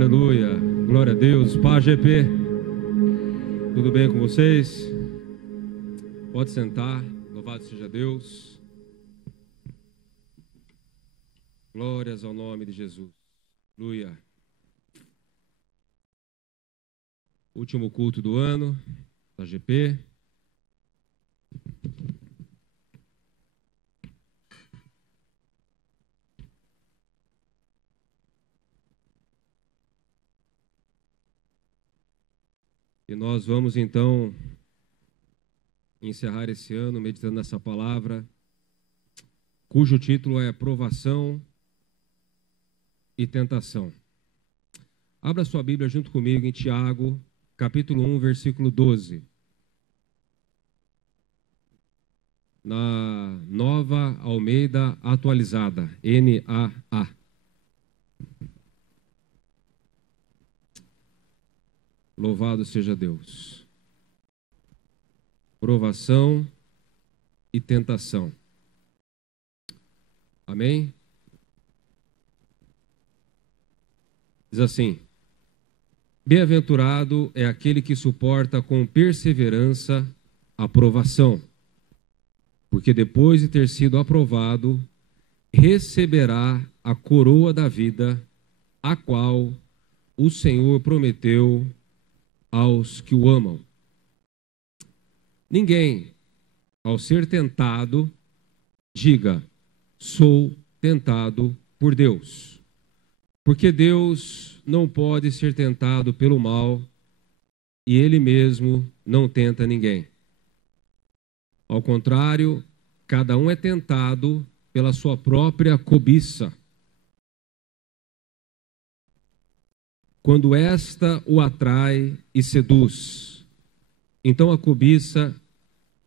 Aleluia, glória a Deus. Paz, GP. Tudo bem com vocês? Pode sentar, louvado seja Deus. Glórias ao nome de Jesus. Aleluia. Último culto do ano da GP. E nós vamos então encerrar esse ano meditando nessa palavra, cujo título é Provação e Tentação. Abra sua Bíblia junto comigo em Tiago, capítulo 1, versículo 12. Na Nova Almeida Atualizada, NAA. Louvado seja Deus. Provação e tentação. Amém? Diz assim: bem-aventurado é aquele que suporta com perseverança a provação, porque depois de ter sido aprovado, receberá a coroa da vida, a qual o Senhor prometeu aos que o amam. Ninguém, ao ser tentado, diga: sou tentado por Deus. Porque Deus não pode ser tentado pelo mal e Ele mesmo não tenta ninguém. Ao contrário, cada um é tentado pela sua própria cobiça, quando esta o atrai e seduz. Então a cobiça,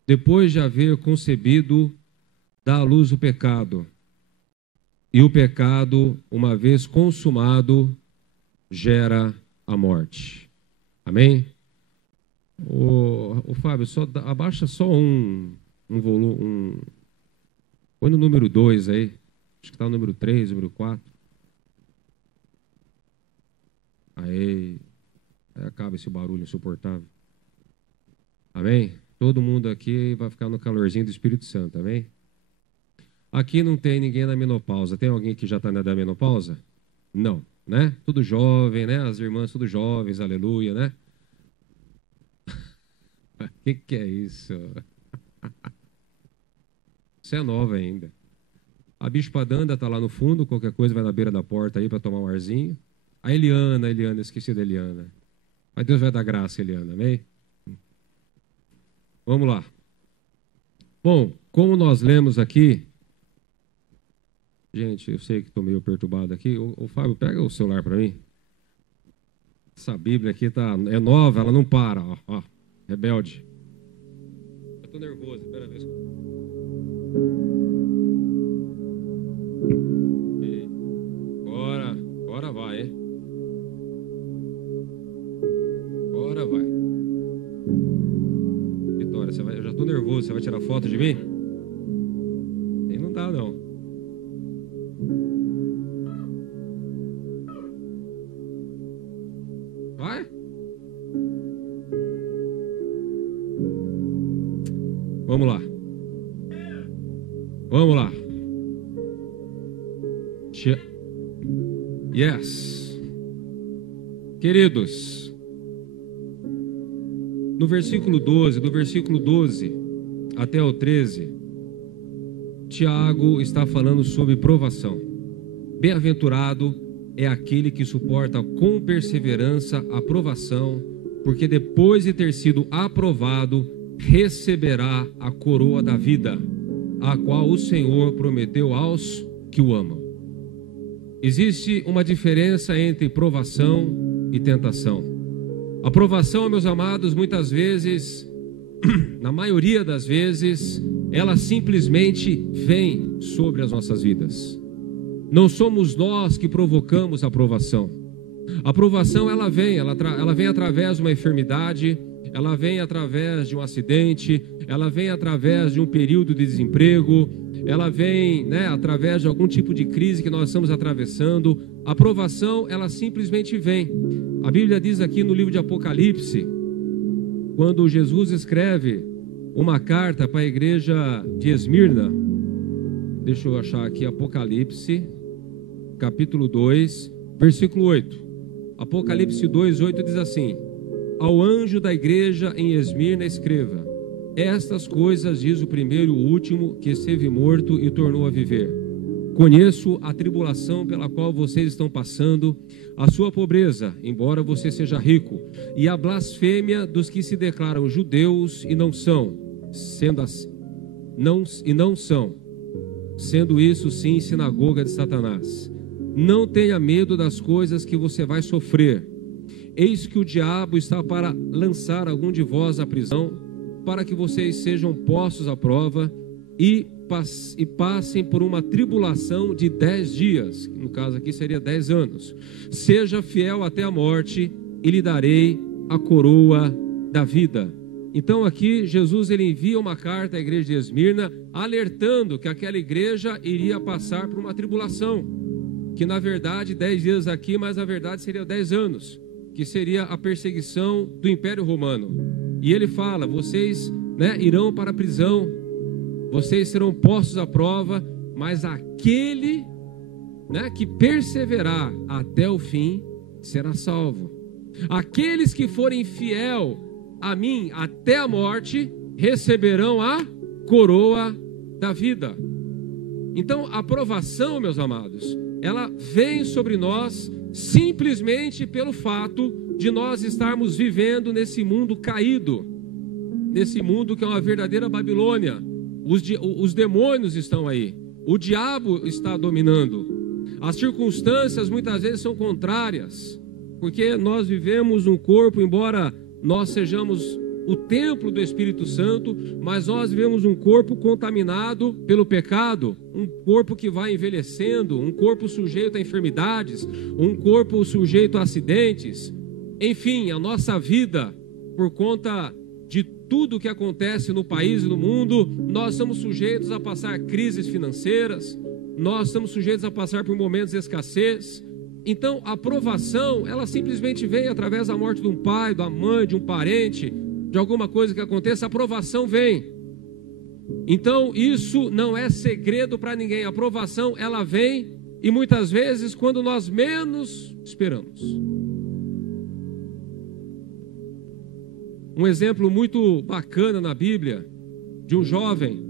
depois de haver concebido, dá à luz o pecado. E o pecado, uma vez consumado, gera a morte. Amém? Ô Fábio, abaixa só um volume. Põe no número 2 aí. Acho que está no número 3, número 4. Aí acaba esse barulho insuportável. Amém? Todo mundo aqui vai ficar no calorzinho do Espírito Santo, amém? Aqui não tem ninguém na menopausa. Tem alguém que já está na menopausa? Não, né? Tudo jovem, né? As irmãs tudo jovens, aleluia, né? Que é isso? Você é nova ainda. A Bispa Danda está lá no fundo, qualquer coisa vai na beira da porta aí para tomar um arzinho. A Eliana, esqueci da Eliana. Mas Deus vai dar graça, Eliana, amém? Vamos lá. Bom, como nós lemos aqui, gente, eu sei que estou meio perturbado aqui. Ô Fábio, pega o celular para mim. Essa Bíblia aqui é nova, ela não para, ó, rebelde. Eu estou nervoso, espera ver. Agora vai, hein? Agora vai. Vitória, eu já estou nervoso, você vai tirar foto de mim? Aí não dá, não. Vai? Vamos lá. Vamos lá. Yes. Queridos, no versículo 12, do versículo 12 até o 13, Tiago está falando sobre provação. Bem-aventurado é aquele que suporta com perseverança a provação, porque depois de ter sido aprovado, receberá a coroa da vida, a qual o Senhor prometeu aos que o amam. Existe uma diferença entre provação e tentação. A provação, meus amados, muitas vezes, na maioria das vezes, ela simplesmente vem sobre as nossas vidas. Não somos nós que provocamos a provação. A provação, ela vem através de uma enfermidade, ela vem através de um acidente, ela vem através de um período de desemprego, ela vem, através de algum tipo de crise que nós estamos atravessando. A provação, ela simplesmente vem. A Bíblia diz aqui no livro de Apocalipse, quando Jesus escreve uma carta para a igreja de Esmirna, deixa eu achar aqui, Apocalipse, capítulo 2, versículo 8. Apocalipse 2, 8 diz assim: ao anjo da igreja em Esmirna escreva: estas coisas diz o primeiro e o último, que esteve morto e tornou a viver. Conheço a tribulação pela qual vocês estão passando, a sua pobreza, embora você seja rico, e a blasfêmia dos que se declaram judeus e não são, sendo isso sim sinagoga de Satanás. Não tenha medo das coisas que você vai sofrer. Eis que o diabo está para lançar algum de vós à prisão, para que vocês sejam postos à prova e passem por uma tribulação de 10 dias, no caso aqui seria 10 anos. Seja fiel até a morte e lhe darei a coroa da vida. Então aqui Jesus ele envia uma carta à igreja de Esmirna, alertando que aquela igreja iria passar por uma tribulação, que na verdade 10 dias aqui, mas na verdade seria 10 anos, que seria a perseguição do Império Romano. E ele fala: vocês irão para a prisão, vocês serão postos à prova, mas aquele que perseverar até o fim será salvo. Aqueles que forem fiel a mim até a morte receberão a coroa da vida. Então a provação, meus amados, ela vem sobre nós simplesmente pelo fato de nós estarmos vivendo nesse mundo caído, nesse mundo que é uma verdadeira Babilônia. Os demônios estão aí, o diabo está dominando, as circunstâncias muitas vezes são contrárias, porque nós vivemos um corpo, embora nós sejamos o templo do Espírito Santo, mas nós vivemos um corpo contaminado pelo pecado, um corpo que vai envelhecendo, um corpo sujeito a enfermidades, um corpo sujeito a acidentes. Enfim, a nossa vida, por conta de tudo que acontece no país e no mundo, nós estamos sujeitos a passar crises financeiras, nós estamos sujeitos a passar por momentos de escassez. Então a provação, ela simplesmente vem através da morte de um pai, da mãe, de um parente, de alguma coisa que aconteça, a provação vem. Então isso não é segredo para ninguém, a provação ela vem, e muitas vezes quando nós menos esperamos. Um exemplo muito bacana na Bíblia, de um jovem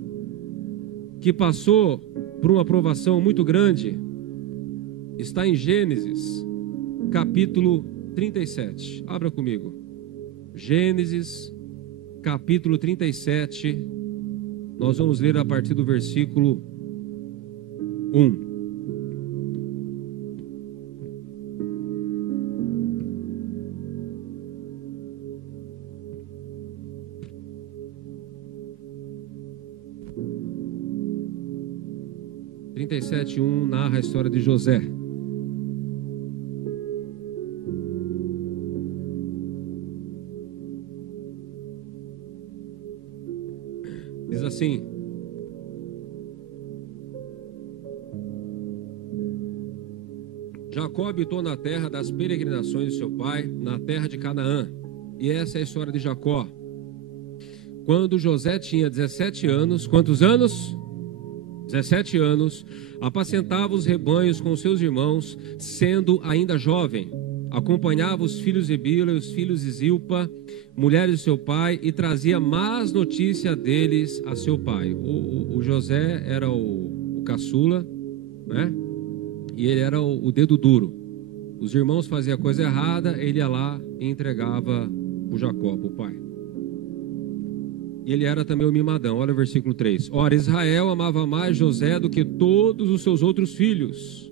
que passou por uma provação muito grande, está em Gênesis, capítulo 37. Abra comigo. Gênesis, capítulo 37. Nós vamos ler a partir do versículo 1. Narra a história de José. Diz assim: Jacó habitou na terra das peregrinações de seu pai, na terra de Canaã. E essa é a história de Jacó. Quando José tinha 17 anos, quantos anos? 17 anos, apacentava os rebanhos com seus irmãos, sendo ainda jovem. Acompanhava os filhos de Bila e os filhos de Zilpa, mulheres de seu pai, e trazia más notícia deles a seu pai. O José era o caçula, e ele era o dedo duro. Os irmãos faziam coisa errada, ele ia lá e entregava o Jacó, para o pai. E ele era também o mimadão. Olha o versículo 3. Ora, Israel amava mais José do que todos os seus outros filhos,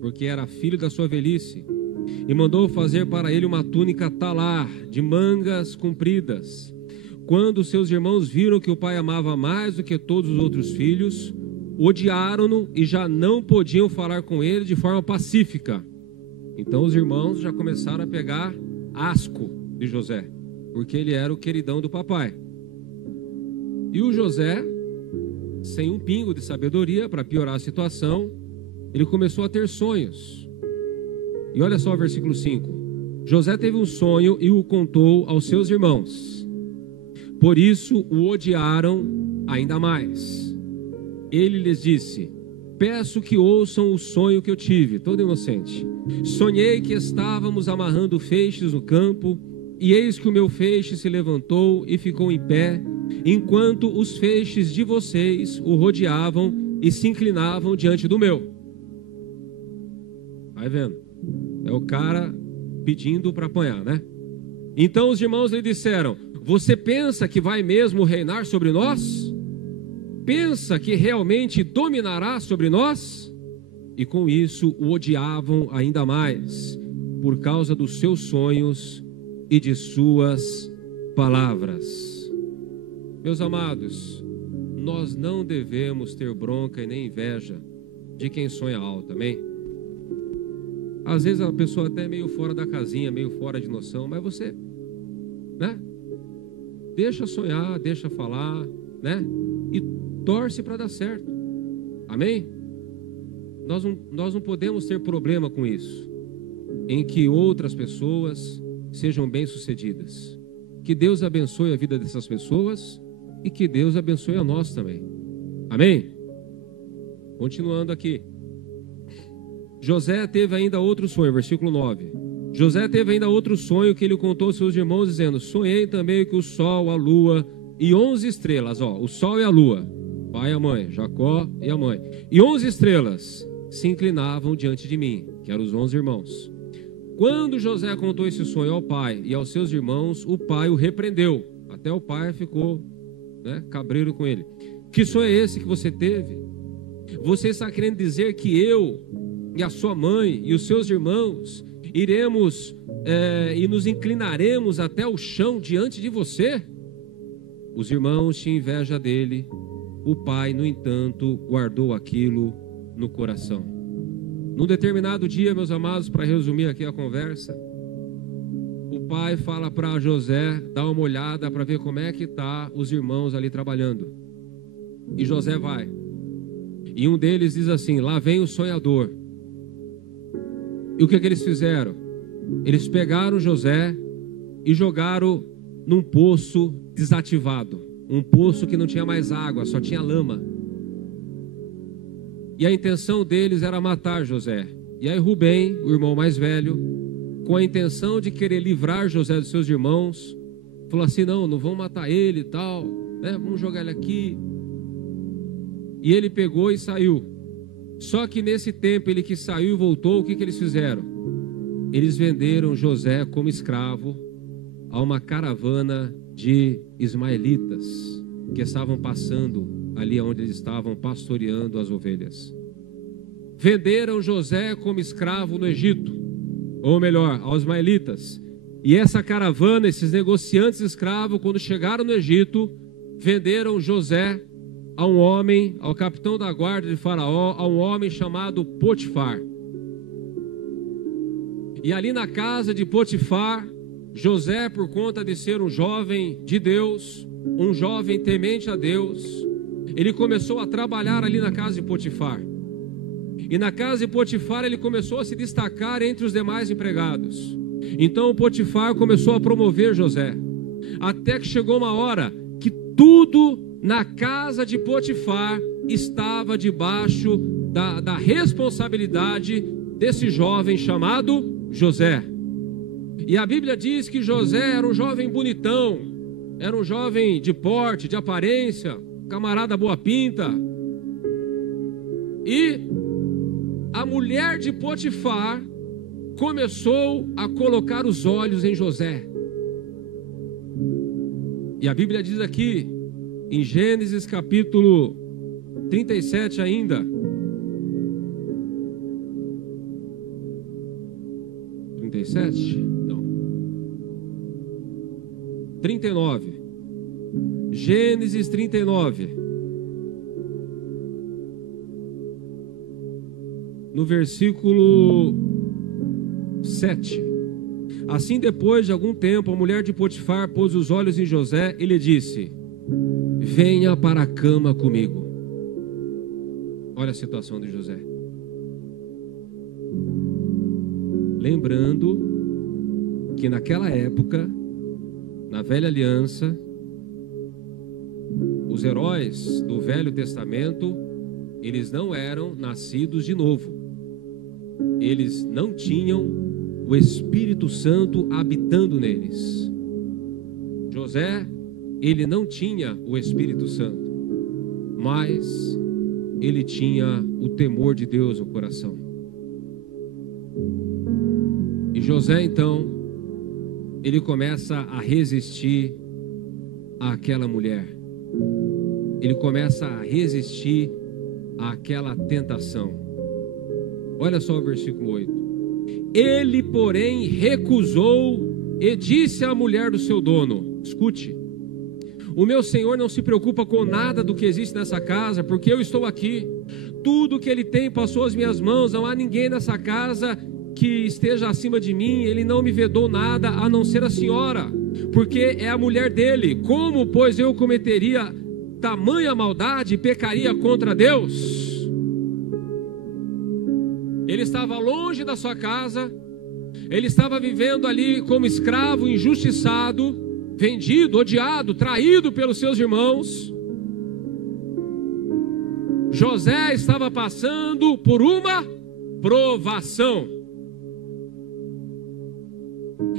porque era filho da sua velhice, e mandou fazer para ele uma túnica talar, de mangas compridas. Quando seus irmãos viram que o pai amava mais do que todos os outros filhos, odiaram-no e já não podiam falar com ele de forma pacífica. Então os irmãos já começaram a pegar asco de José, porque ele era o queridão do papai. E o José, sem um pingo de sabedoria, para piorar a situação, ele começou a ter sonhos. E olha só o versículo 5. José teve um sonho e o contou aos seus irmãos. Por isso o odiaram ainda mais. Ele lhes disse: peço que ouçam o sonho que eu tive, todo inocente. Sonhei que estávamos amarrando feixes no campo, e eis que o meu feixe se levantou e ficou em pé, enquanto os feixes de vocês o rodeavam e se inclinavam diante do meu. Vai vendo? É o cara pedindo para apanhar, né? Então os irmãos lhe disseram: você pensa que vai mesmo reinar sobre nós? Pensa que realmente dominará sobre nós? E com isso o odiavam ainda mais, por causa dos seus sonhos e de suas palavras. Meus amados, nós não devemos ter bronca e nem inveja de quem sonha alto, amém? Às vezes a pessoa até é meio fora da casinha, meio fora de noção, mas você, né? Deixa sonhar, deixa falar, né? E torce para dar certo, amém? Nós não podemos ter problema com isso, em que outras pessoas sejam bem-sucedidas. Que Deus abençoe a vida dessas pessoas e que Deus abençoe a nós também, amém? Continuando aqui. José teve ainda outro sonho, versículo 9. José teve ainda outro sonho que ele contou aos seus irmãos, dizendo: sonhei também que o sol, a lua e 11 estrelas, o sol e a lua, pai e a mãe, Jacó e a mãe, e 11 estrelas se inclinavam diante de mim, que eram os 11 irmãos. Quando José contou esse sonho ao pai e aos seus irmãos, o pai o repreendeu. Até o pai ficou, cabreiro com ele. Que sonho é esse que você teve? Você está querendo dizer que eu e a sua mãe e os seus irmãos iremos e nos inclinaremos até o chão diante de você? Os irmãos tinham inveja dele. O pai, no entanto, guardou aquilo no coração. Num determinado dia, meus amados, para resumir aqui a conversa, o pai fala para José dar uma olhada para ver como é que tá os irmãos ali trabalhando. E José vai. E um deles diz assim: lá vem o sonhador. E o que eles fizeram? Eles pegaram José e jogaram num poço desativado. Um poço que não tinha mais água, só tinha lama. E a intenção deles era matar José. E aí Rubem, o irmão mais velho, com a intenção de querer livrar José dos seus irmãos, falou assim: não vão matar ele e tal, vamos jogar ele aqui. E ele pegou e saiu. Só que nesse tempo ele que saiu e voltou, o que eles fizeram? Eles venderam José como escravo a uma caravana de ismaelitas que estavam passando ali onde eles estavam pastoreando as ovelhas. Venderam José como escravo no Egito, ou melhor, aos ismaelitas. E essa caravana, esses negociantes escravos, quando chegaram no Egito, venderam José a um homem, ao capitão da guarda de Faraó, a um homem chamado Potifar. E ali na casa de Potifar, José, por conta de ser um jovem de Deus, um jovem temente a Deus, ele começou a trabalhar ali na casa de Potifar. E na casa de Potifar ele começou a se destacar entre os demais empregados. Então Potifar começou a promover José, até que chegou uma hora que tudo na casa de Potifar estava debaixo da responsabilidade desse jovem chamado José. E a Bíblia diz que José era um jovem bonitão, era um jovem de porte, de aparência, camarada boa pinta. E a mulher de Potifar começou a colocar os olhos em José. E a Bíblia diz aqui, em Gênesis capítulo 37 ainda, 37? Não. 39. Gênesis 39. No versículo 7. Assim, depois de algum tempo, a mulher de Potifar pôs os olhos em José e lhe disse: venha para a cama comigo. Olha a situação de José. Lembrando que naquela época, na velha aliança, os heróis do Velho Testamento, eles não eram nascidos de novo. Eles não tinham o Espírito Santo habitando neles. José, ele não tinha o Espírito Santo, mas ele tinha o temor de Deus no coração. E José, então, ele começa a resistir àquela mulher. Ele começa a resistir àquela tentação. Olha só o versículo 8. Ele, porém, recusou e disse à mulher do seu dono: escute, o meu senhor não se preocupa com nada do que existe nessa casa, porque eu estou aqui. Tudo que ele tem passou às minhas mãos, não há ninguém nessa casa que esteja acima de mim. Ele não me vedou nada a não ser a senhora, porque é a mulher dele. Como, pois, eu cometeria tamanha maldade e pecaria contra Deus? Ele estava longe da sua casa, ele estava vivendo ali como escravo, injustiçado, vendido, odiado, traído pelos seus irmãos. José estava passando por uma provação.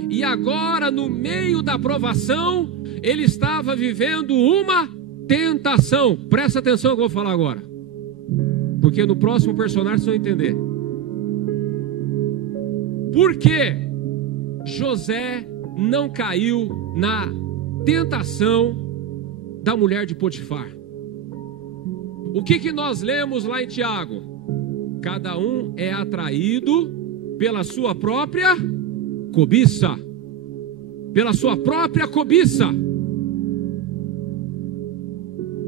E agora, no meio da provação, ele estava vivendo uma tentação. Presta atenção no que eu vou falar agora, porque no próximo personagem vocês vão entender. Por que José não caiu na tentação da mulher de Potifar? O que nós lemos lá em Tiago? Cada um é atraído pela sua própria cobiça. Pela sua própria cobiça.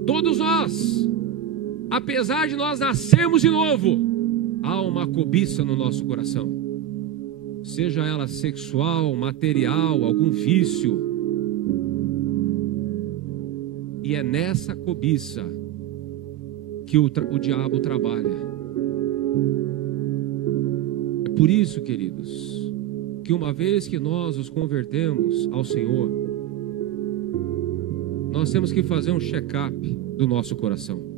Todos nós, apesar de nós nascermos de novo, há uma cobiça no nosso coração. Seja ela sexual, material, algum vício. E é nessa cobiça que o diabo trabalha. É por isso, queridos, que uma vez que nós nos convertemos ao Senhor, nós temos que fazer um check-up do nosso coração.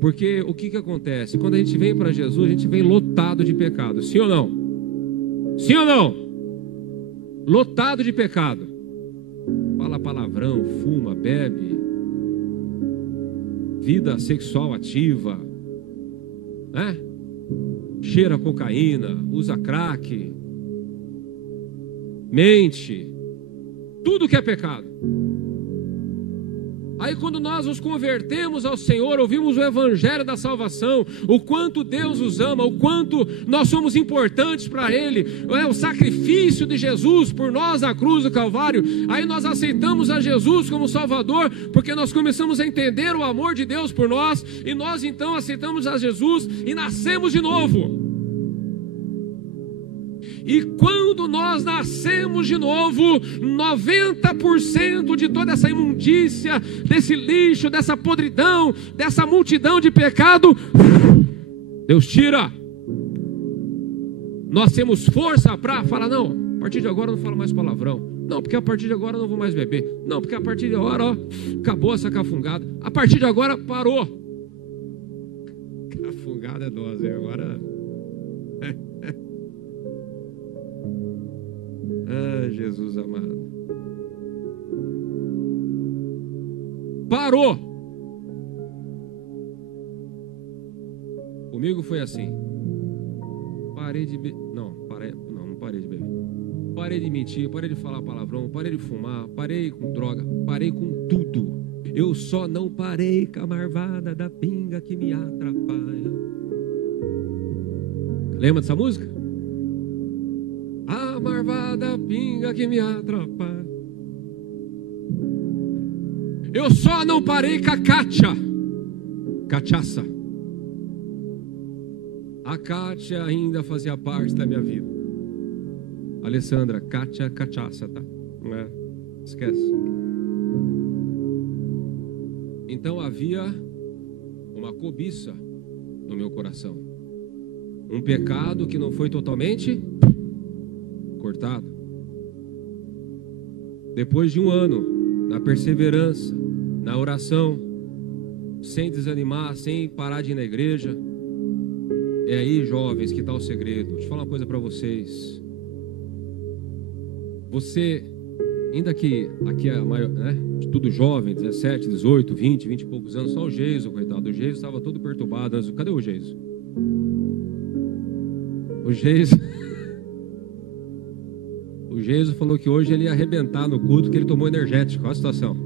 Porque o que acontece? Quando a gente vem para Jesus, a gente vem lotado de pecado. Sim ou não? Sim ou não? Lotado de pecado. Fala palavrão, fuma, bebe. Vida sexual ativa. Né? Cheira cocaína, usa crack. Mente. Tudo que é pecado. Aí quando nós nos convertemos ao Senhor, ouvimos o evangelho da salvação, o quanto Deus nos ama, o quanto nós somos importantes para Ele, o sacrifício de Jesus por nós na cruz do Calvário. Aí nós aceitamos a Jesus como Salvador, porque nós começamos a entender o amor de Deus por nós, e nós então aceitamos a Jesus e nascemos de novo. E quando nós nascemos de novo, 90% de toda essa imundícia, desse lixo, dessa podridão, dessa multidão de pecado, Deus tira. Nós temos força para falar: não, a partir de agora eu não falo mais palavrão. Não, porque a partir de agora eu não vou mais beber. Não, porque a partir de agora, acabou essa cafungada. A partir de agora parou. Cafungada é dose, agora... Ah, Jesus amado. Parou. Comigo foi assim. Parei de beber. Não parei de beber. Parei de mentir, parei de falar palavrão, parei de fumar, parei com droga, parei com tudo. Eu só não parei com a marvada da pinga que me atrapalha. Lembra dessa música? A marvada pinga que me atrapalha. Eu só não parei com a cachaça. A Kátia ainda fazia parte da minha vida. Alessandra, Kátia, cachaça, tá? Não é? Esquece. Então havia uma cobiça no meu coração. Um pecado que não foi totalmente cortado. Depois de um ano, na perseverança, na oração, sem desanimar, sem parar de ir na igreja. É aí, jovens, que está o segredo. Deixa eu falar uma coisa para vocês. Você, ainda que aqui é a maior, né? Tudo jovem, 17, 18, 20 e poucos anos, só o Geiso, coitado. O Geiso estava todo perturbado. Cadê o Geiso? O Geiso falou que hoje ele ia arrebentar no culto, que ele tomou energético. Olha a situação.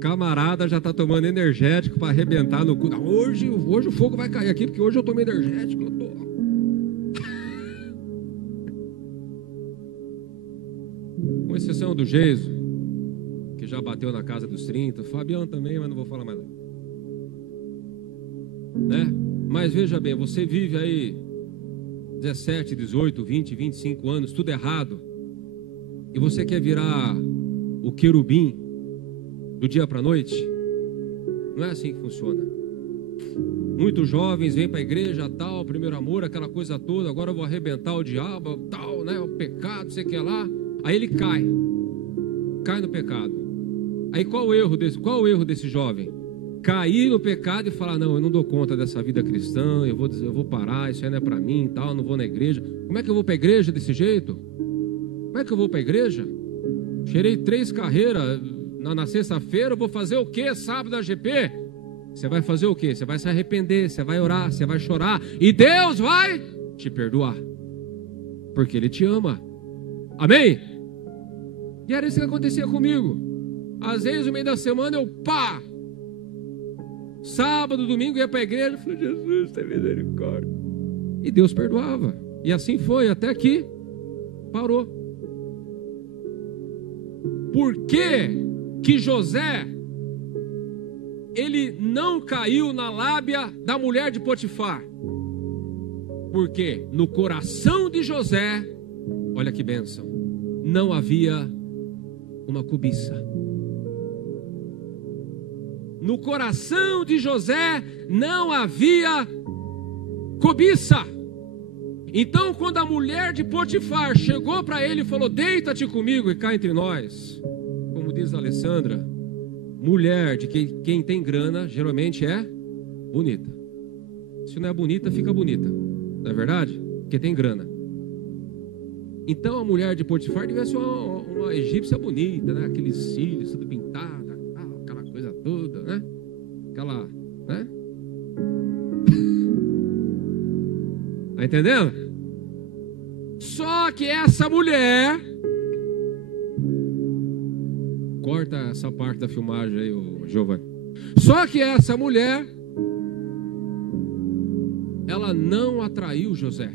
Camarada já está tomando energético para arrebentar no culto. Hoje o fogo vai cair aqui, porque hoje eu tomei energético. Com exceção do Geiso, que já bateu na casa dos 30. Fabião também, mas não vou falar mais nada. Né? Mas veja bem, você vive aí 17, 18, 20, 25 anos, tudo errado, e você quer virar o querubim do dia para a noite? Não é assim que funciona. Muitos jovens vêm para a igreja, tal, primeiro amor, aquela coisa toda, agora eu vou arrebentar o diabo, tal, né, o pecado, sei que lá. Aí ele cai no pecado. Aí qual o erro desse jovem? Cair no pecado e falar: não, eu não dou conta dessa vida cristã, eu vou parar, isso aí não é para mim, tal, eu não vou na igreja. Como é que eu vou para a igreja desse jeito? Como é que eu vou para a igreja? Cheirei 3 carreiras na sexta-feira, eu vou fazer o quê? Sábado na GP? Você vai fazer o quê? Você vai se arrepender, você vai orar, você vai chorar, e Deus vai te perdoar, porque Ele te ama. Amém? E era isso que acontecia comigo. Às vezes no meio da semana eu sábado, domingo ia para a igreja, eu falei: Jesus, tem misericórdia. E Deus perdoava. E assim foi até que parou. Por que José, ele não caiu na lábia da mulher de Potifar? Porque no coração de José, olha que bênção, não havia uma cobiça. No coração de José não havia cobiça. Então, quando a mulher de Potifar chegou para ele e falou: deita-te comigo e cá entre nós, como diz a Alessandra, mulher de quem tem grana geralmente é bonita. Se não é bonita, fica bonita, não é verdade? Porque tem grana. Então a mulher de Potifar devia ser uma egípcia bonita, né? Aqueles cílios tudo pintado, aquela coisa toda, né? Aquela, né? Tá entendendo? Só que essa mulher, corta essa parte da filmagem aí, Giovanni. Só que essa mulher, ela não atraiu José.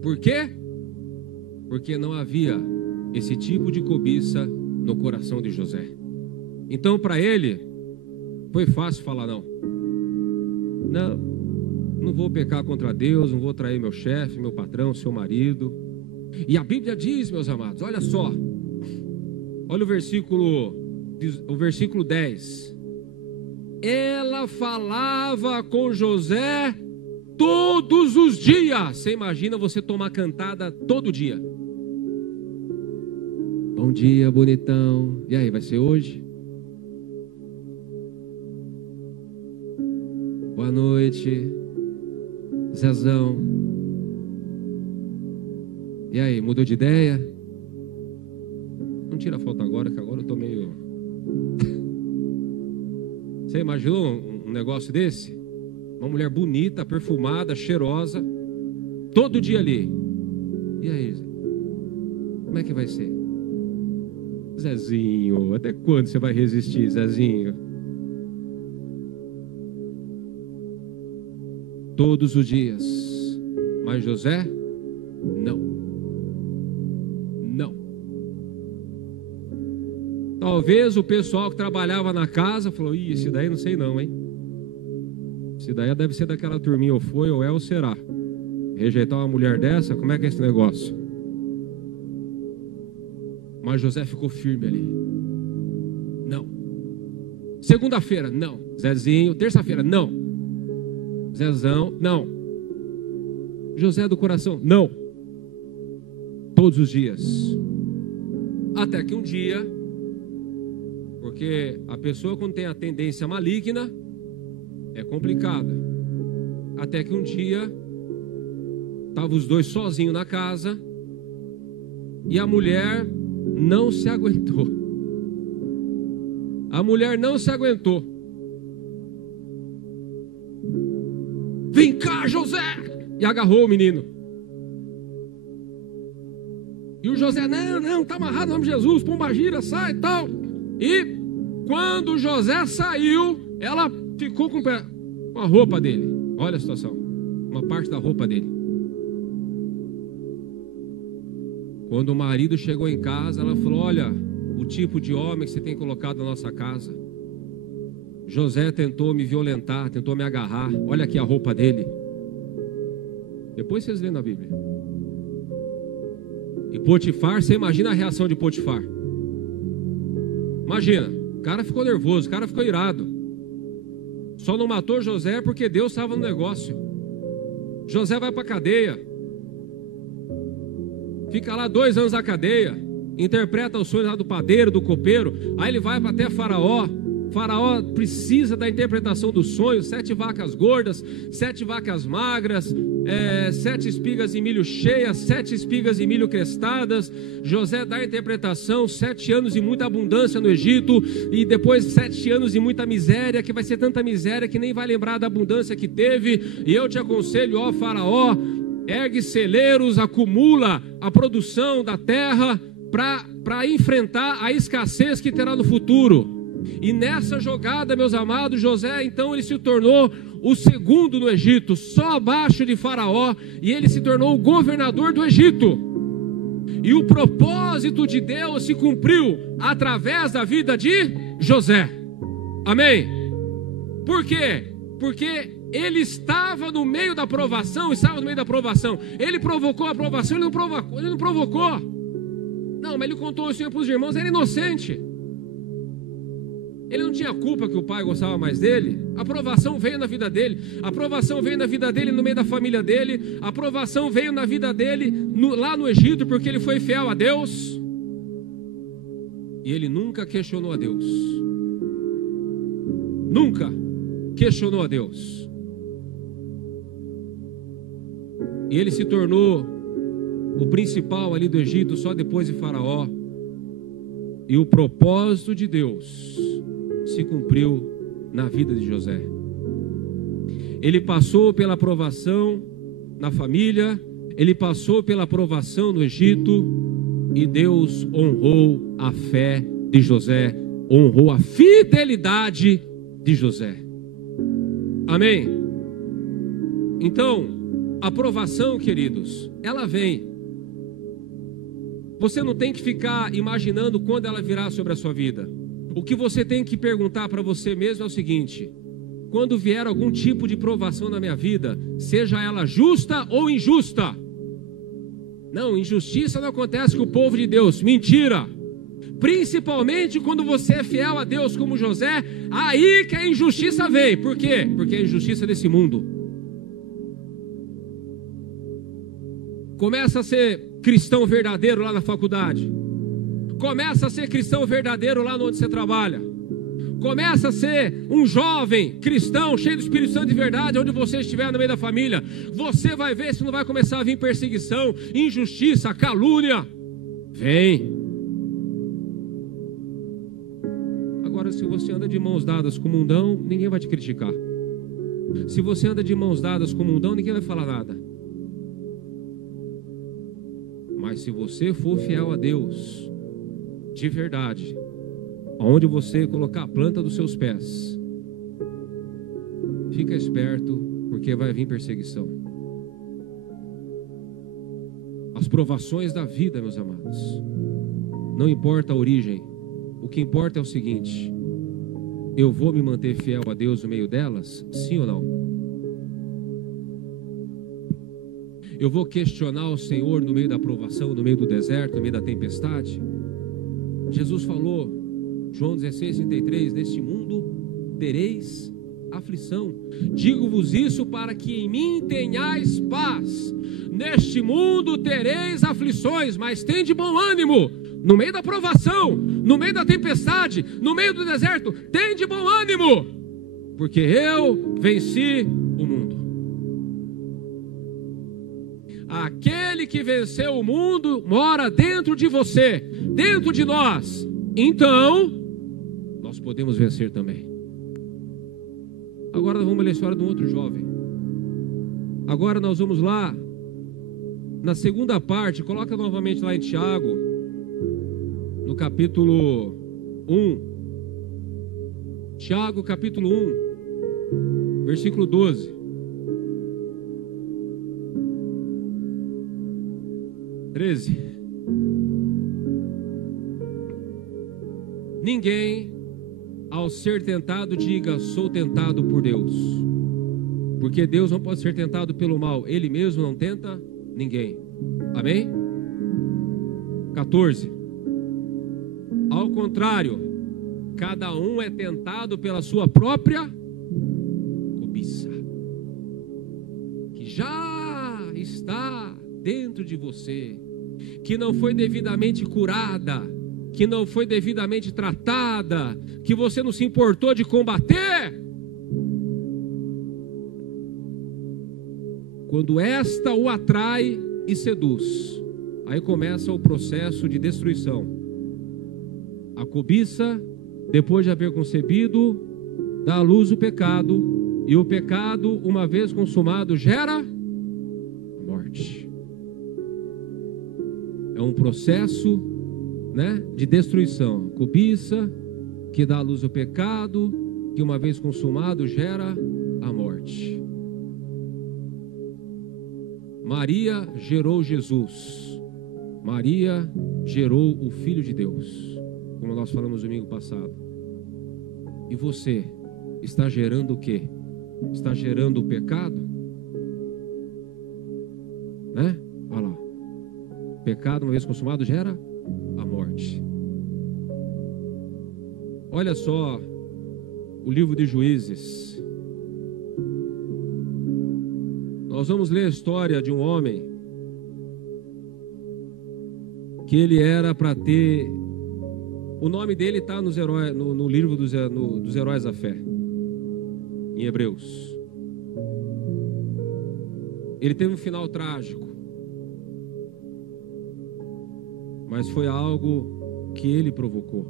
Por quê? Porque não havia esse tipo de cobiça no coração de José. Então para ele foi fácil falar: não vou pecar contra Deus, não vou trair meu chefe, meu patrão, seu marido. E a Bíblia diz, meus amados, olha só, olha o versículo 10. Ela falava com José todos os dias. Você imagina você tomar cantada todo dia? Bom dia, bonitão. E aí, vai ser hoje? Boa noite, Zezão. E aí, mudou de ideia? Não tira a foto agora, que agora eu tô meio... Você imaginou um negócio desse? Uma mulher bonita, perfumada, cheirosa, todo dia ali. E aí, como é que vai ser? Zezinho, até quando você vai resistir, Zezinho? Todos os dias. Mas José, não. Talvez o pessoal que trabalhava na casa falou: ih, esse daí não sei não, hein? Esse daí deve ser daquela turminha, ou foi, ou é, ou será. Rejeitar uma mulher dessa, como é que é esse negócio? Mas José ficou firme ali. Não. Segunda-feira, não. Zezinho. Terça-feira, não. Zezão, não. José do coração, não. Todos os dias. Até que um dia, porque a pessoa quando tem a tendência maligna, é complicada. Até que um dia, estavam os dois sozinhos na casa, e a mulher não se aguentou. A mulher não se aguentou. Vem cá, José! E agarrou o menino. E o José, não, tá amarrado em nome de Jesus, pombagira, sai e tal. E quando José saiu, ela ficou com a roupa dele. Olha a situação, uma parte da roupa dele. Quando o marido chegou em casa, ela falou: olha, o tipo de homem que você tem colocado na nossa casa. José tentou me violentar, tentou me agarrar. Olha aqui a roupa dele. Depois vocês lêem na Bíblia. E Potifar, você imagina a reação de Potifar. Imagina, o cara ficou nervoso, o cara ficou irado. Só não matou José porque Deus estava no negócio. José vai para a cadeia. Fica lá 2 anos na cadeia. Interpreta os sonhos lá do padeiro, do copeiro. Aí ele vai até Faraó. Faraó precisa da interpretação dos sonhos. 7 vacas gordas, 7 vacas magras, 7 espigas de milho cheias, 7 espigas de milho crestadas. José dá a interpretação, 7 anos de muita abundância no Egito, e depois 7 anos de muita miséria, que vai ser tanta miséria que nem vai lembrar da abundância que teve. E eu te aconselho, ó Faraó, ergue celeiros, acumula a produção da terra para enfrentar a escassez que terá no futuro. E nessa jogada, meus amados, José, então ele se tornou o segundo no Egito, só abaixo de Faraó, e ele se tornou o governador do Egito. E o propósito de Deus se cumpriu através da vida de José. Amém? Por quê? Porque ele estava no meio da provação, Ele provocou a provação, ele não provocou. Não, mas ele contou o sonho para os irmãos, era inocente. Ele não tinha culpa que o pai gostava mais dele. A aprovação veio na vida dele. A aprovação veio na vida dele no meio da família dele. A aprovação veio na vida dele lá no Egito, porque ele foi fiel a Deus. E ele nunca questionou a Deus. Nunca questionou a Deus. E ele se tornou o principal ali do Egito só depois de Faraó. E o propósito de Deus se cumpriu na vida de José. Ele passou pela aprovação na família, ele passou pela aprovação no Egito, e Deus honrou a fé de José, honrou a fidelidade de José. Amém? Então, a aprovação, queridos, ela vem. Você não tem que ficar imaginando quando ela virá sobre a sua vida. O que você tem que perguntar para você mesmo é o seguinte: quando vier algum tipo de provação na minha vida, seja ela justa ou injusta. Não, injustiça não acontece com o povo de Deus. Mentira. Principalmente quando você é fiel a Deus como José, aí que a injustiça vem. Por quê? Porque é a injustiça desse mundo. Começa a ser cristão verdadeiro lá na faculdade. Começa a ser cristão verdadeiro lá onde você trabalha. Começa a ser um jovem cristão cheio do Espírito Santo de verdade onde você estiver no meio da família. Você vai ver se não vai começar a vir perseguição, injustiça, calúnia. Vem. Agora, se você anda de mãos dadas com o mundão, ninguém vai te criticar. Se você anda de mãos dadas com o mundão, ninguém vai falar nada. Mas se você for fiel a Deus, de verdade, aonde você colocar a planta dos seus pés, fica esperto, porque vai vir perseguição. As provações da vida, meus amados, não importa a origem, o que importa é o seguinte: eu vou me manter fiel a Deus no meio delas, sim ou não? Eu vou questionar o Senhor no meio da provação, no meio do deserto, no meio da tempestade? Jesus falou, João 16:33, neste mundo tereis aflição. Digo-vos isso para que em mim tenhais paz. Neste mundo tereis aflições, mas tende bom ânimo. No meio da provação, no meio da tempestade, no meio do deserto, tende bom ânimo, porque eu venci o mundo. Aquele que venceu o mundo mora dentro de você, dentro de nós. Então, nós podemos vencer também. Agora nós vamos ler a história de um outro jovem. Agora nós vamos lá, na segunda parte, coloca novamente lá em Tiago, no capítulo 1. Tiago, capítulo 1, versículo 12. Ninguém, ao ser tentado, diga, sou tentado por Deus. Porque Deus não pode ser tentado pelo mal. Ele mesmo não tenta ninguém. Amém? 14. Ao contrário, cada um é tentado pela sua própria cobiça, que já está dentro de você, que não foi devidamente curada, que não foi devidamente tratada, que você não se importou de combater. Quando esta o atrai e seduz, aí começa o processo de destruição. A cobiça, depois de haver concebido, dá à luz o pecado, e o pecado, uma vez consumado, gera morte. É um processo, de destruição. Cobiça, que dá à luz o pecado, que uma vez consumado, gera a morte. Maria gerou Jesus. Maria gerou o Filho de Deus, como nós falamos domingo passado. E você está gerando o quê? Está gerando o pecado? Olha lá. Pecado, uma vez consumado, gera a morte. Olha só o livro de Juízes. Nós vamos ler a história de um homem que ele era para ter... O nome dele está no livro dos heróis da fé, em Hebreus. Ele teve um final trágico, mas foi algo que ele provocou,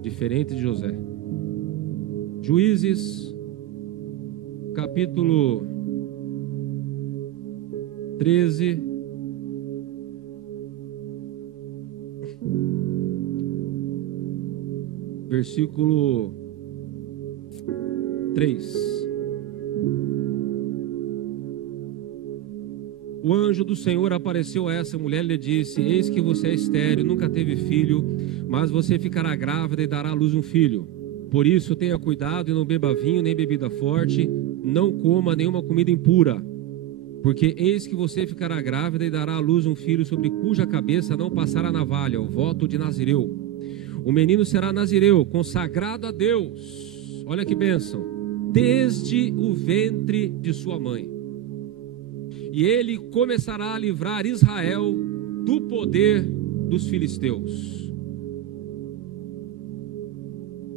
diferente de José. Juízes, capítulo 13, versículo 3. O anjo do Senhor apareceu a essa mulher e lhe disse: eis que você é estéril, nunca teve filho, mas você ficará grávida e dará à luz um filho. Por isso tenha cuidado e não beba vinho nem bebida forte, não coma nenhuma comida impura, porque eis que você ficará grávida e dará à luz um filho, sobre cuja cabeça não passará navalha, o voto de Nazireu. O menino será nazireu, consagrado a Deus. Olha que bênção. Desde o ventre de sua mãe. E ele começará a livrar Israel do poder dos filisteus.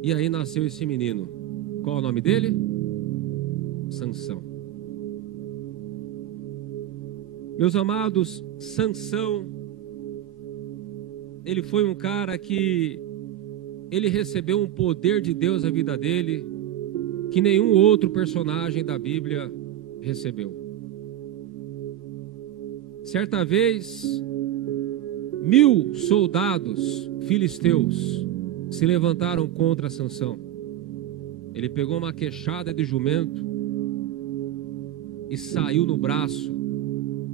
E aí nasceu esse menino. Qual é o nome dele? Sansão. Meus amados, Sansão, ele foi um cara que ele recebeu um poder de Deus na vida dele que nenhum outro personagem da Bíblia recebeu. Certa vez, 1000 soldados filisteus se levantaram contra Sansão. Ele pegou uma queixada de jumento e saiu no braço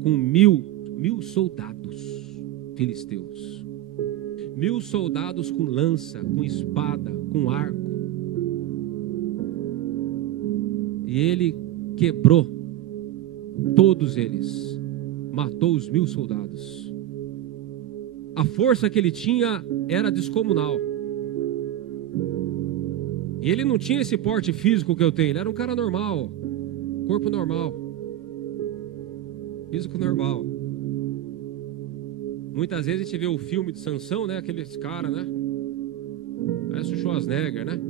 com 1000 soldados filisteus. 1000 soldados com lança, com espada, com arco. E ele quebrou todos eles. matou os 1000 soldados. A força que ele tinha era descomunal. E ele não tinha esse porte físico que eu tenho. Ele era um cara normal, corpo normal, físico normal. Muitas vezes a gente vê o filme de Sansão, né? Aqueles cara, né? Parece o Schwarzenegger, né?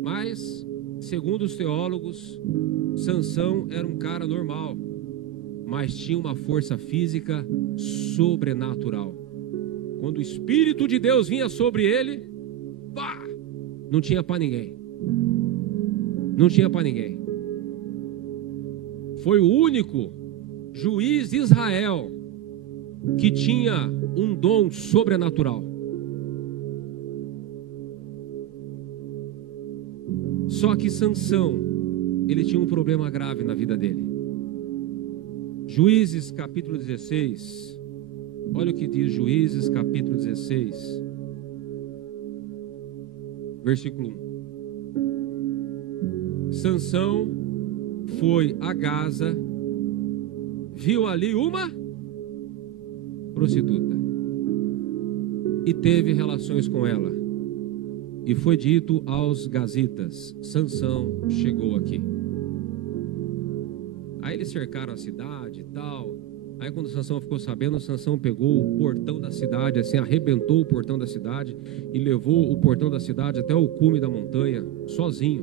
Mas, segundo os teólogos, Sansão era um cara normal, mas tinha uma força física sobrenatural. Quando o Espírito de Deus vinha sobre ele, pá, não tinha para ninguém. Não tinha para ninguém. Foi o único juiz de Israel que tinha um dom sobrenatural. Só que Sansão, ele tinha um problema grave na vida dele. Juízes capítulo 16. Olha o que diz Juízes capítulo 16, versículo 1. Sansão foi a Gaza, viu ali uma prostituta e teve relações com ela. E foi dito aos gazitas: Sansão chegou aqui. Aí eles cercaram a cidade e tal. Aí quando Sansão ficou sabendo, Sansão pegou o portão da cidade, assim, arrebentou o portão da cidade e levou o portão da cidade até o cume da montanha, sozinho,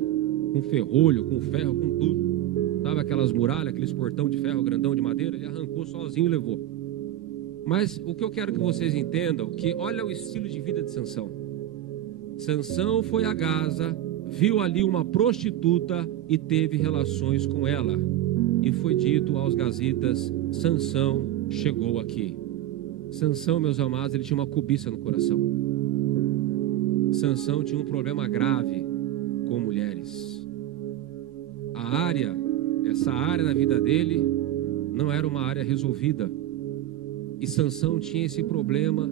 com ferrolho, com ferro, com tudo. Sabe aquelas muralhas, aqueles portão de ferro grandão de madeira? Ele arrancou sozinho e levou. Mas o que eu quero que vocês entendam, que olha o estilo de vida de Sansão. Sansão foi a Gaza, viu ali uma prostituta e teve relações com ela. E foi dito aos gazitas: Sansão chegou aqui. Sansão, meus amados, ele tinha uma cobiça no coração. Sansão tinha um problema grave com mulheres. Essa área na vida dele não era uma área resolvida. E Sansão tinha esse problema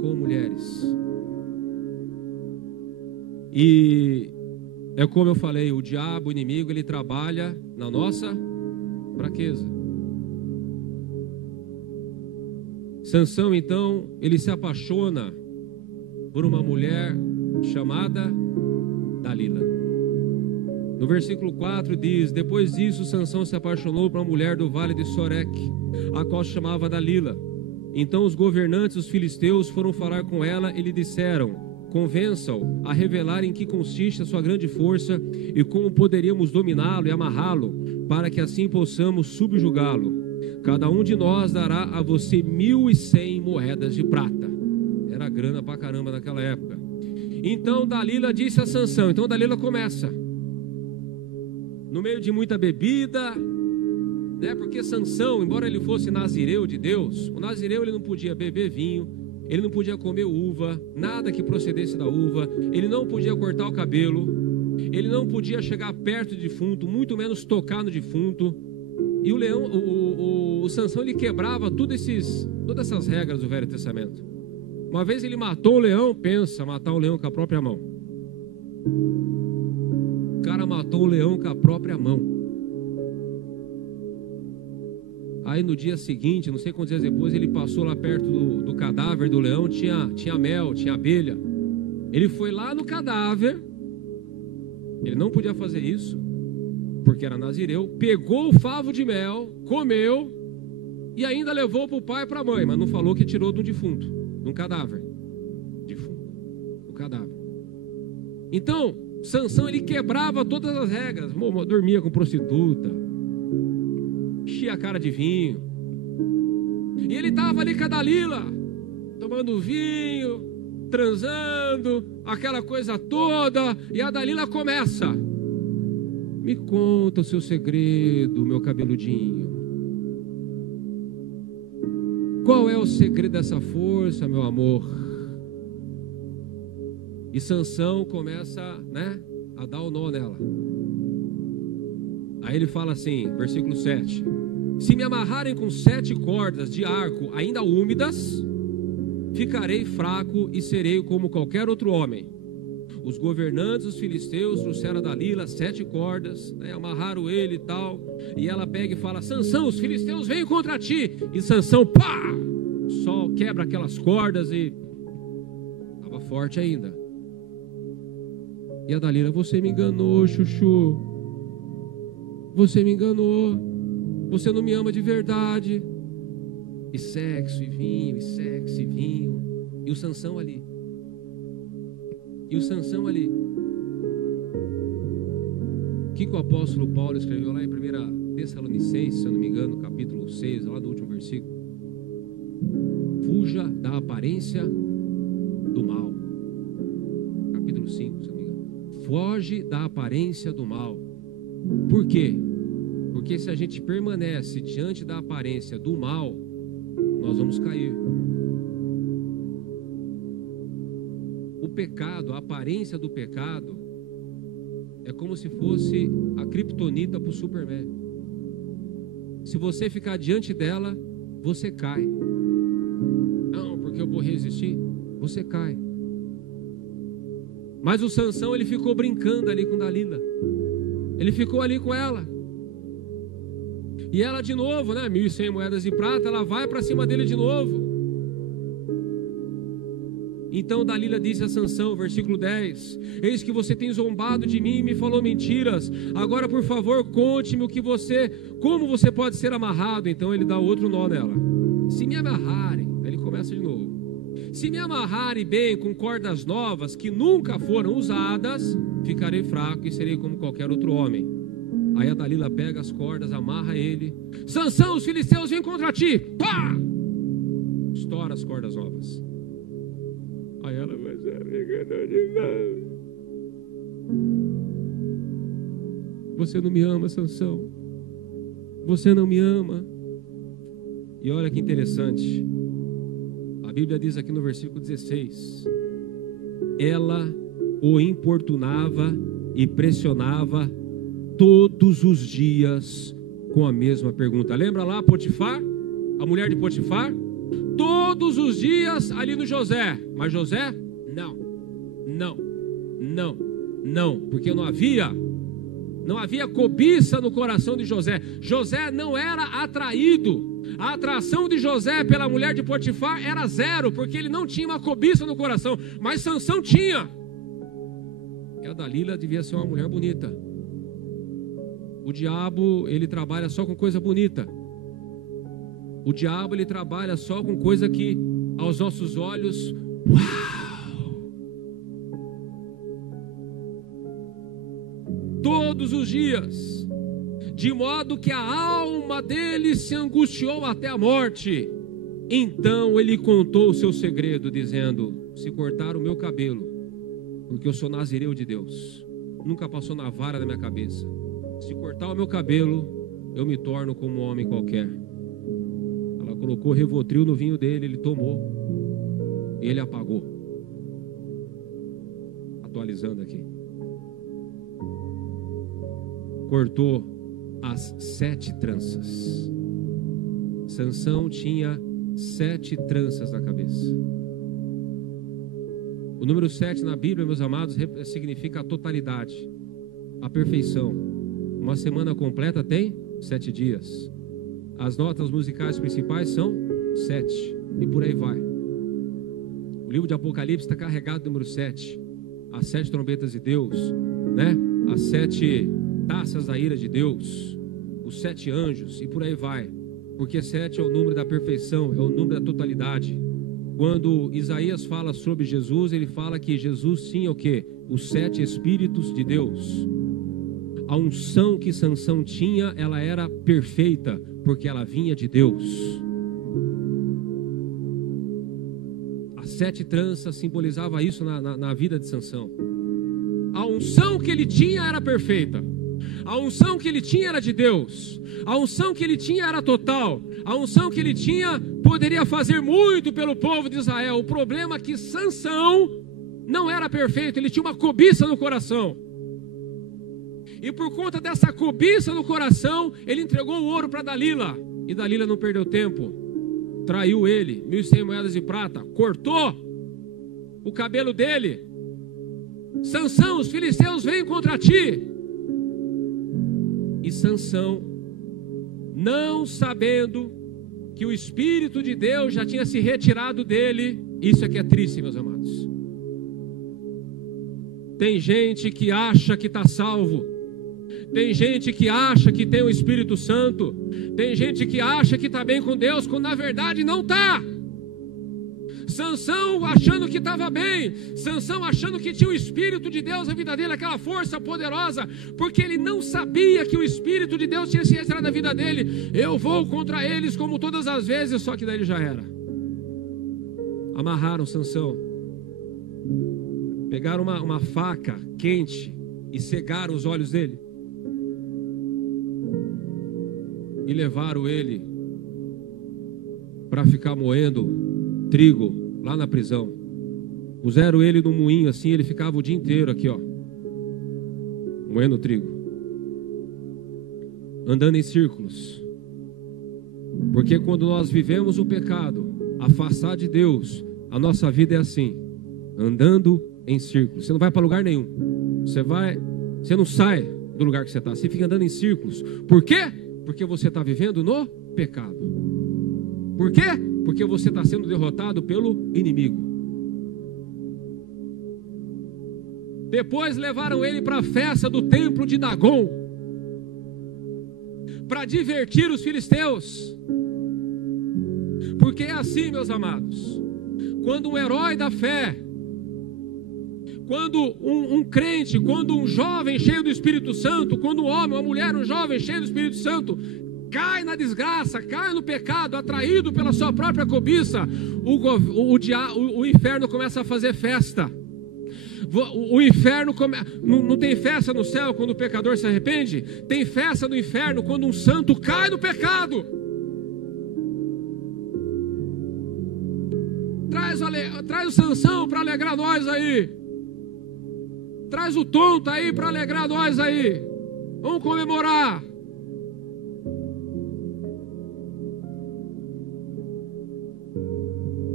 com mulheres. E é como eu falei, o diabo, o inimigo, ele trabalha na nossa fraqueza. Sansão, então, ele se apaixona por uma mulher chamada Dalila. No versículo 4 diz: depois disso, Sansão se apaixonou por uma mulher do vale de Soreque, a qual se chamava Dalila. Então os governantes dos filisteus foram falar com ela e lhe disseram: convença-o a revelar em que consiste a sua grande força e como poderíamos dominá-lo e amarrá-lo, para que assim possamos subjugá-lo. Cada um de nós dará a você 1.100 moedas de prata. Era grana pra caramba naquela época. Então Dalila disse a Sansão. Então Dalila começa, no meio de muita bebida, né? Porque Sansão, embora ele fosse nazireu de Deus, o nazireu ele não podia beber vinho, ele não podia comer uva, nada que procedesse da uva, ele não podia cortar o cabelo, ele não podia chegar perto do defunto, muito menos tocar no defunto. E o Sansão, ele quebrava todas essas regras do Velho Testamento. Uma vez ele matou o leão, pensa, matar o leão com a própria mão. O cara matou o leão com a própria mão. Aí no dia seguinte, não sei quantos dias depois, ele passou lá perto do cadáver do leão, tinha mel, tinha abelha. Ele foi lá no cadáver, ele não podia fazer isso, porque era nazireu, pegou o favo de mel, comeu, e ainda levou para o pai e para a mãe, mas não falou que tirou de um defunto, de um cadáver. Defunto, um cadáver. Então, Sansão, ele quebrava todas as regras, dormia com prostituta, enchia a cara de vinho. E ele estava ali com a Dalila, tomando vinho, transando, aquela coisa toda. E a Dalila começa: me conta o seu segredo, meu cabeludinho. Qual é o segredo dessa força, meu amor? E Sansão começa, a dar o nó nela. Aí ele fala assim, versículo 7: se me amarrarem com 7 cordas de arco ainda úmidas, ficarei fraco e serei como qualquer outro homem. Os governantes dos filisteus trouxeram a Dalila 7 cordas, né, amarraram ele e tal, e ela pega e fala: Sansão, os filisteus vêm contra ti. E Sansão, pá, o sol quebra aquelas cordas e estava forte ainda. E a Dalila: você me enganou, chuchu, você me enganou, você não me ama de verdade. E sexo e vinho, e sexo e vinho. E o Sansão ali. E o Sansão ali. O que o apóstolo Paulo escreveu lá em 1 Tessalonicenses, se eu não me engano, capítulo 6, lá no último versículo? Fuja da aparência do mal. Capítulo 5, se eu não me engano. Foge da aparência do mal. Por quê? Porque se a gente permanece diante da aparência do mal, nós vamos cair. O pecado, a aparência do pecado, é como se fosse a criptonita para o Superman. Se você ficar diante dela, você cai. Não, porque eu vou resistir. Você cai. Mas o Sansão, ele ficou brincando ali com Dalila. Ele ficou ali com ela. E ela de novo, né, 1.100 moedas de prata, ela vai para cima dele de novo. Então Dalila disse a Sansão, versículo 10: eis que você tem zombado de mim e me falou mentiras. Agora, por favor, conte-me como você pode ser amarrado. Então ele dá outro nó nela. Se me amarrarem, aí ele começa de novo. Se me amarrarem bem com cordas novas que nunca foram usadas, ficarei fraco e serei como qualquer outro homem. Aí a Dalila pega as cordas, amarra ele. Sansão, os filisteus vêm contra ti. Pá! Estoura as cordas novas. Aí ela vai ser amiga de novo. Você não me ama, Sansão. Você não me ama. E olha que interessante. A Bíblia diz aqui no versículo 16: ela o importunava e pressionava todos os dias com a mesma pergunta. Lembra lá Potifar? A mulher de Potifar? Todos os dias ali no José. Mas José? Não. Porque não havia cobiça no coração de José. José não era atraído. A atração de José pela mulher de Potifar era 0, porque ele não tinha uma cobiça no coração. Mas Sansão tinha. E a Dalila devia ser uma mulher bonita. O diabo, ele trabalha só com coisa bonita. O diabo, ele trabalha só com coisa que aos nossos olhos, uau! Todos os dias, de modo que a alma dele se angustiou até a morte. Então ele contou o seu segredo, dizendo: se cortar o meu cabelo, porque eu sou nazireu de Deus, nunca passou na vara da minha cabeça. Se cortar o meu cabelo, eu me torno como um homem qualquer. Ela colocou Rivotril no vinho dele, ele tomou e ele apagou. Atualizando aqui. Cortou as 7 tranças. Sansão tinha 7 tranças na cabeça. O número 7 na Bíblia, meus amados, significa a totalidade, a perfeição. Uma semana completa tem 7 dias. As notas musicais principais são 7. E por aí vai. O livro de Apocalipse está carregado do número 7. As 7 trombetas de Deus, né? As 7 taças da ira de Deus. Os 7 anjos. E por aí vai. Porque 7 é o número da perfeição. É o número da totalidade. Quando Isaías fala sobre Jesus, ele fala que Jesus tinha o quê? Os 7 Espíritos de Deus. A unção que Sansão tinha, ela era perfeita, porque ela vinha de Deus. As 7 tranças simbolizava isso na vida de Sansão. A unção que ele tinha era perfeita. A unção que ele tinha era de Deus. A unção que ele tinha era total. A unção que ele tinha poderia fazer muito pelo povo de Israel. O problema é que Sansão não era perfeito, ele tinha uma cobiça no coração. E por conta dessa cobiça no coração, ele entregou o ouro para Dalila. E Dalila não perdeu tempo. Traiu ele, 1.100 moedas de prata. Cortou o cabelo dele. Sansão, os filisteus vêm contra ti. E Sansão, não sabendo que o Espírito de Deus já tinha se retirado dele, isso é que é triste, meus amados. Tem gente que acha que está salvo, tem gente que acha que tem o Espírito Santo, tem gente que acha que está bem com Deus, quando na verdade não está. Sansão achando que estava bem, Sansão achando que tinha o Espírito de Deus na vida dele, aquela força poderosa, porque ele não sabia que o Espírito de Deus tinha se retirado da vida dele. Eu vou contra eles como todas as vezes, só que daí ele já era. Amarraram Sansão, pegaram uma faca quente e cegaram os olhos dele e levaram ele para ficar moendo trigo lá na prisão. Puseram ele no moinho assim, ele ficava o dia inteiro aqui, ó, moendo trigo, andando em círculos. Porque quando nós vivemos o pecado, afastado de Deus, a nossa vida é assim, andando em círculos. Você não vai para lugar nenhum. Você não sai do lugar que você está. Você fica andando em círculos. Por quê? Porque você está vivendo no pecado. Por quê? Porque você está sendo derrotado pelo inimigo. Depois levaram ele para a festa do templo de Dagon, para divertir os filisteus. Porque é assim, meus amados, quando um herói da fé, quando um crente, quando um jovem cheio do Espírito Santo, quando um homem, uma mulher, um jovem cheio do Espírito Santo cai na desgraça, cai no pecado, atraído pela sua própria cobiça, o inferno começa a fazer festa. O inferno não tem festa no céu quando o pecador se arrepende? Tem festa no inferno quando um santo cai no pecado. Traz o Sansão para alegrar nós aí. Traz o tonto aí para alegrar nós aí. Vamos comemorar.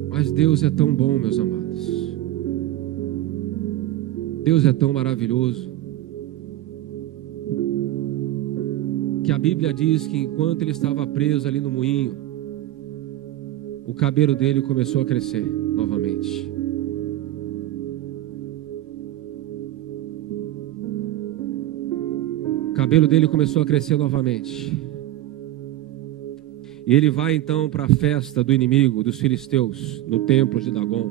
Mas Deus é tão bom, meus amados. Deus é tão maravilhoso, que a Bíblia diz que enquanto ele estava preso ali no moinho, o cabelo dele começou a crescer novamente. O cabelo dele começou a crescer novamente. E ele vai então para a festa do inimigo, dos filisteus, no templo de Dagon.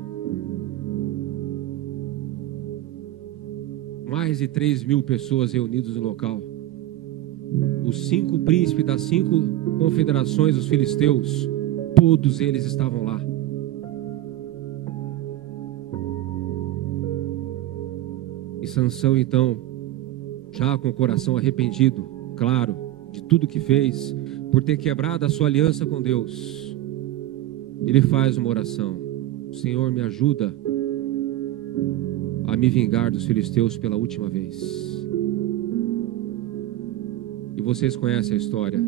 Mais de 3.000 pessoas reunidas no local. Os 5 príncipes das 5 confederações dos filisteus, todos eles estavam lá. E Sansão então, já com o coração arrependido, claro, de tudo que fez, por ter quebrado a sua aliança com Deus, ele faz uma oração: Senhor, me ajuda a me vingar dos filisteus pela última vez. E vocês conhecem a história.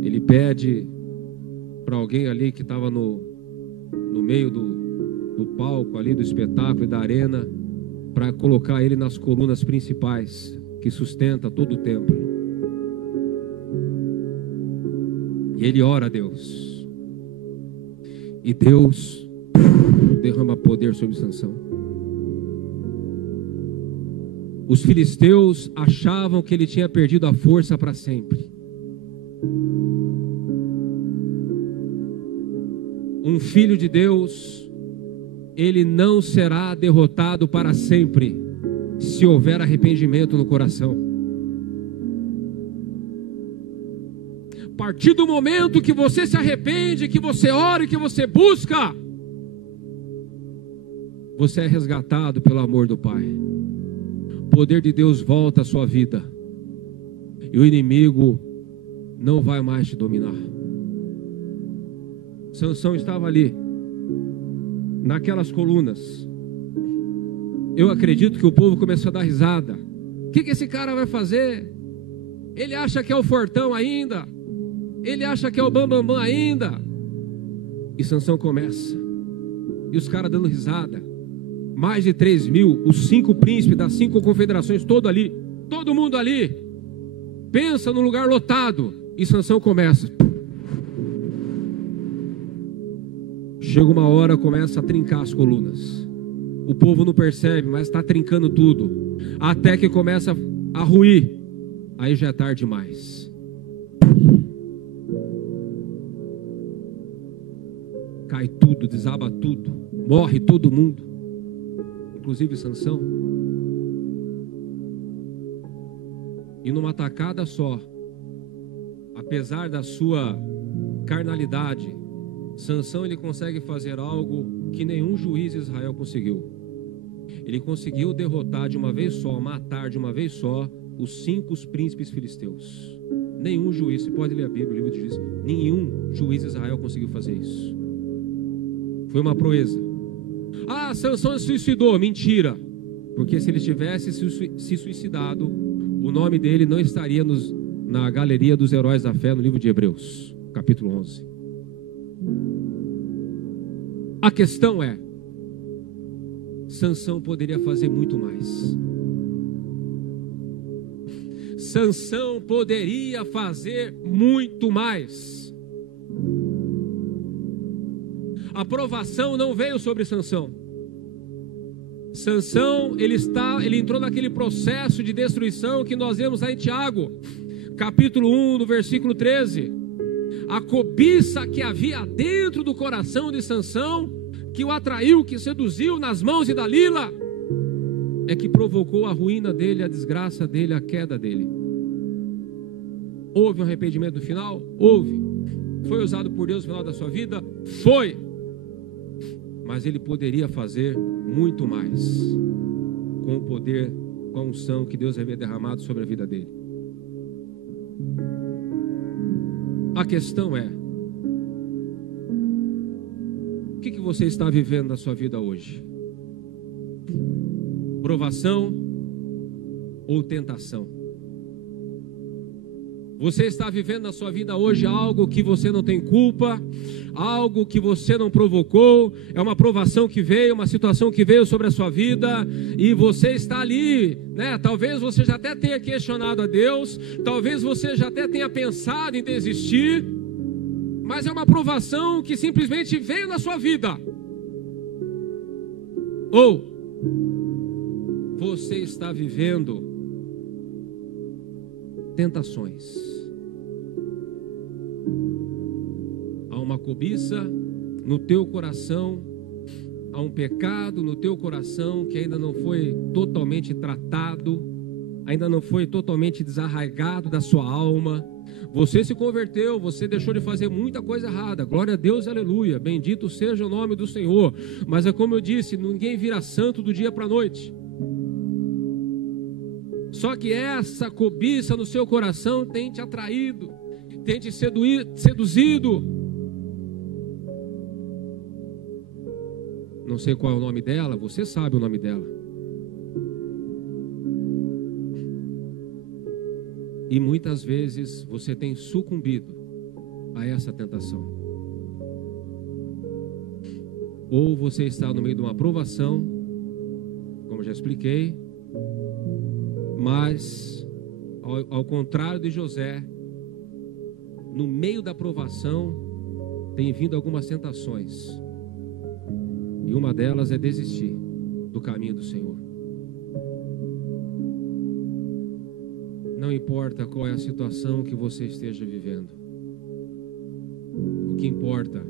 Ele pede para alguém ali que estava no meio do palco ali, do espetáculo e da arena, para colocar ele nas colunas principais que sustenta todo o templo. E ele ora a Deus, e Deus derrama poder sobre Sansão. Os filisteus achavam que ele tinha perdido a força para sempre. Um filho de Deus, ele não será derrotado para sempre, se houver arrependimento no coração. A partir do momento que você se arrepende, que você ora e que você busca, você é resgatado pelo amor do Pai. O poder de Deus volta à sua vida, e o inimigo não vai mais te dominar. Sansão estava ali, naquelas colunas. Eu acredito que o povo começou a dar risada. O que esse cara vai fazer? Ele acha que é o fortão ainda. Ele acha que é o bambambam ainda. E Sansão começa, e os caras dando risada, mais de 3.000, os 5 príncipes das 5 confederações, todo mundo ali. Pensa num lugar lotado. E Sansão começa. Chega uma hora, começa a trincar as colunas. O povo não percebe, mas está trincando tudo. Até que começa a ruir. Aí já é tarde demais. Cai tudo, desaba tudo. Morre todo mundo. Inclusive Sansão. E numa tacada só, apesar da sua carnalidade, Sansão ele consegue fazer algo que nenhum juiz de Israel conseguiu. Ele conseguiu derrotar de uma vez só, matar de uma vez só os 5 príncipes filisteus. Nenhum juiz, você pode ler a Bíblia, o livro de Juízes, nenhum juiz de Israel conseguiu fazer isso. Foi uma proeza. Ah, Sansão se suicidou. Mentira. Porque se ele tivesse se suicidado, o nome dele não estaria na galeria dos heróis da fé no livro de Hebreus, capítulo 11. A questão é, Sansão poderia fazer muito mais. Sansão poderia fazer muito mais. A provação não veio sobre Sansão. Sansão, ele entrou naquele processo de destruição que nós vemos lá em Tiago, capítulo 1, no versículo 13. A cobiça que havia dentro do coração de Sansão, que o atraiu, que seduziu nas mãos de Dalila, é que provocou a ruína dele, a desgraça dele, a queda dele. Houve um arrependimento no final? Houve. Foi usado por Deus no final da sua vida? Foi. Mas ele poderia fazer muito mais com o poder, com a unção que Deus havia derramado sobre a vida dele. A questão é, o que você está vivendo na sua vida hoje? Provação ou tentação? Você está vivendo na sua vida hoje algo que você não tem culpa, algo que você não provocou, é uma provação que veio, uma situação que veio sobre a sua vida, e você está ali, né? Talvez você já até tenha questionado a Deus, talvez você já até tenha pensado em desistir, mas é uma provação que simplesmente veio na sua vida. Ou você está vivendo tentações. Há uma cobiça no teu coração, há um pecado no teu coração que ainda não foi totalmente tratado, ainda não foi totalmente desarraigado da sua alma. Você se converteu, você deixou de fazer muita coisa errada, glória a Deus, aleluia, bendito seja o nome do Senhor. Mas é como eu disse, ninguém vira santo do dia para a noite. Só que essa cobiça no seu coração tem te atraído, tem te seduzido. Não sei qual é o nome dela, você sabe o nome dela. E muitas vezes você tem sucumbido a essa tentação. Ou você está no meio de uma provação, como já expliquei, mas ao contrário de José, no meio da provação tem vindo algumas tentações. E uma delas é desistir do caminho do Senhor. Não importa qual é a situação que você esteja vivendo. O que importa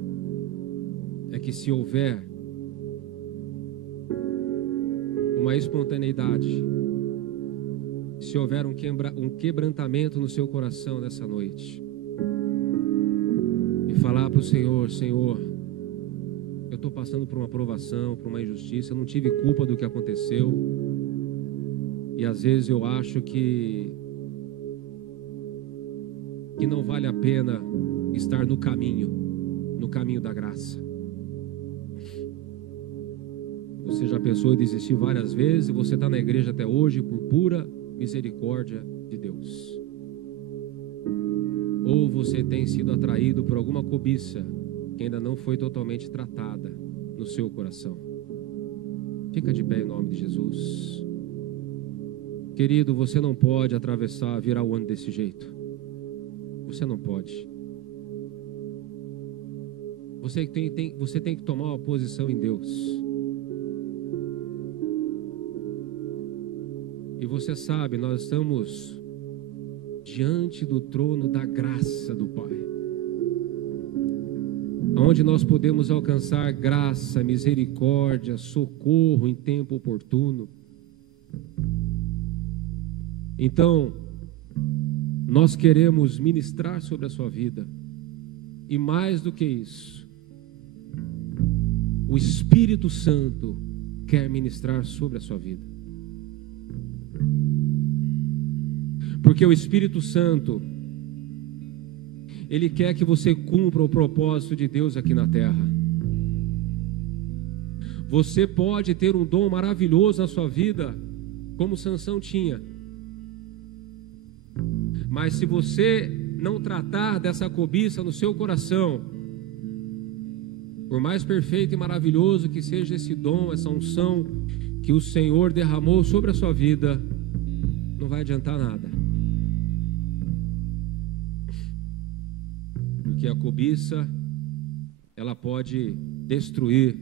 é que se houver uma espontaneidade, se houver um quebrantamento no seu coração nessa noite, e falar para o Senhor: Senhor, eu estou passando por uma provação, por uma injustiça, eu não tive culpa do que aconteceu, e às vezes eu acho que não vale a pena estar no caminho da graça. Você já pensou em desistir várias vezes, e você está na igreja até hoje por pura misericórdia de Deus. Ou você tem sido atraído por alguma cobiça que ainda não foi totalmente tratada no seu coração. Fica de pé em nome de Jesus. Querido, você não pode atravessar, virar o ano desse jeito. Você não pode. Você tem que tomar uma posição em Deus. E você sabe, nós estamos diante do trono da graça do Pai, onde nós podemos alcançar graça, misericórdia, socorro em tempo oportuno. Então, nós queremos ministrar sobre a sua vida, e mais do que isso, o Espírito Santo quer ministrar sobre a sua vida. Porque o Espírito Santo, Ele quer que você cumpra o propósito de Deus aqui na terra. Você pode ter um dom maravilhoso na sua vida, como Sansão tinha. Mas se você não tratar dessa cobiça no seu coração, por mais perfeito e maravilhoso que seja esse dom, essa unção que o Senhor derramou sobre a sua vida, não vai adiantar nada. Porque a cobiça, ela pode destruir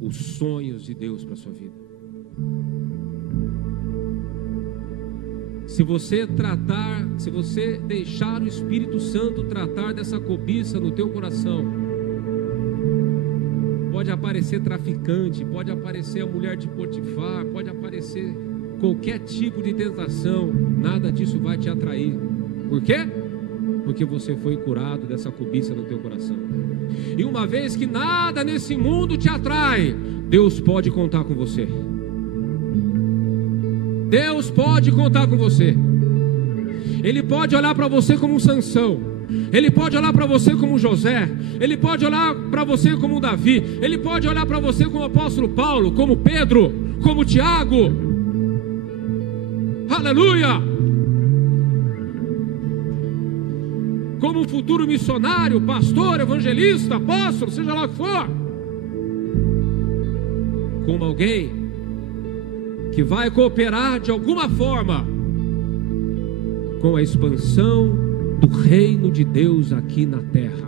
os sonhos de Deus para a sua vida. Se você deixar o Espírito Santo tratar dessa cobiça no teu coração, pode aparecer traficante, pode aparecer a mulher de Potifar, pode aparecer qualquer tipo de tentação, nada disso vai te atrair. Por quê? Porque você foi curado dessa cobiça no teu coração. E uma vez que nada nesse mundo te atrai, Deus pode contar com você. Deus pode contar com você. Ele pode olhar para você como um Sansão. Ele pode olhar para você como um José. Ele pode olhar para você como um Davi. Ele pode olhar para você como o apóstolo Paulo, como Pedro, como Tiago. Aleluia! Como um futuro missionário, pastor, evangelista, apóstolo, seja lá o que for. Como alguém que vai cooperar de alguma forma com a expansão do reino de Deus aqui na terra.